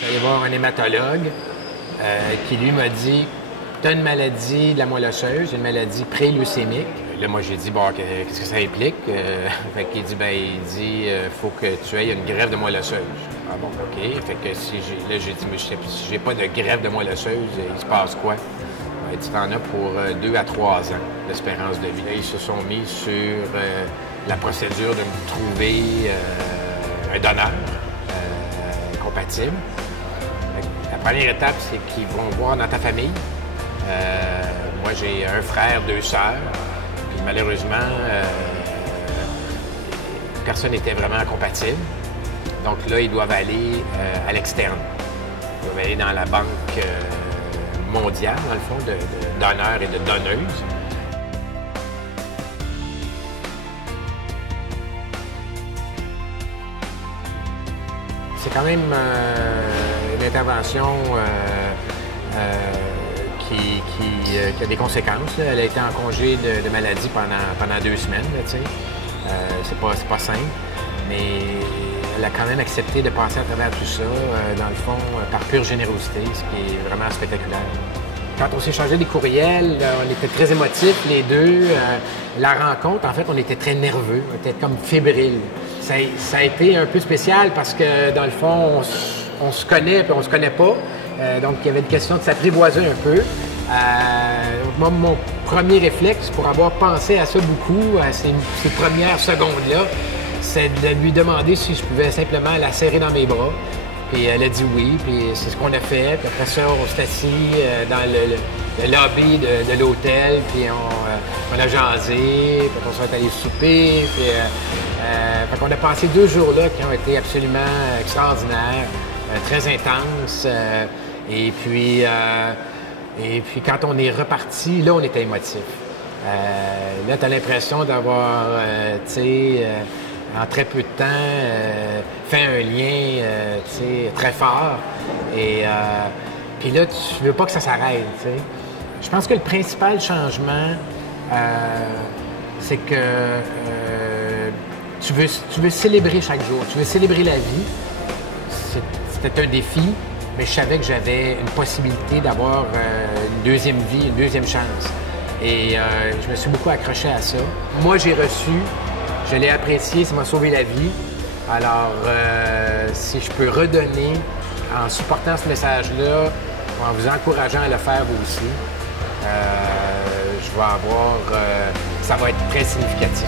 Je suis allé voir un hématologue qui, lui, m'a dit « Tu as une maladie de la moelle osseuse, une maladie pré-leucémique. » Là, moi, j'ai dit « Bon, qu'est-ce que ça implique? » Fait qu'il dit « Faut que tu aies une greffe de moelle osseuse. » Ah bon, OK. Fait que là, j'ai dit « Mais si j'ai pas de greffe de moelle osseuse, il se passe quoi? » Tu en as pour 2 à 3 ans d'espérance de vie. Là, ils se sont mis sur la procédure de me trouver un donneur compatible. La première étape, c'est qu'ils vont voir dans ta famille. Moi, j'ai un frère, 2 sœurs. Puis malheureusement, personne n'était vraiment compatible. Donc là, ils doivent aller à l'externe. Ils doivent aller dans la banque mondiale, dans le fond, de donneurs et de donneuses. C'est quand même une intervention qui a des conséquences. Là. Elle a été en congé de maladie pendant 2 semaines. C'est pas simple, mais elle a quand même accepté de passer à travers tout ça, dans le fond, par pure générosité, ce qui est vraiment spectaculaire. Quand on s'est échangé des courriels, on était très émotifs, les deux. La rencontre, en fait, on était très nerveux, on était comme fébriles. Ça a été un peu spécial parce que, dans le fond, on se connaît puis on se connaît pas. Donc, il y avait une question de s'apprivoiser un peu. Moi, mon premier réflexe, pour avoir pensé à ça beaucoup, à ces premières secondes-là, c'est de lui demander si je pouvais simplement la serrer dans mes bras. Puis elle a dit oui, puis c'est ce qu'on a fait. Puis après ça, on s'est assis dans le lobby de l'hôtel, puis on a jasé, puis on s'est allé souper. Puis fait qu'on a passé 2 jours là qui ont été absolument extraordinaires, très intenses. Et puis quand on est reparti, là, on était émotif. Là, tu as l'impression d'avoir, en très peu de temps, fait un lien très fort. Et puis là, tu veux pas que ça s'arrête. Je pense que le principal changement, c'est que tu veux célébrer chaque jour, tu veux célébrer la vie. C'était un défi, mais je savais que j'avais une possibilité d'avoir une deuxième vie, une deuxième chance. Et je me suis beaucoup accroché à ça. Moi, j'ai reçu, je l'ai apprécié, ça m'a sauvé la vie. Alors, si je peux redonner en supportant ce message-là, en vous encourageant à le faire vous aussi, je vais avoir, ça va être très significatif.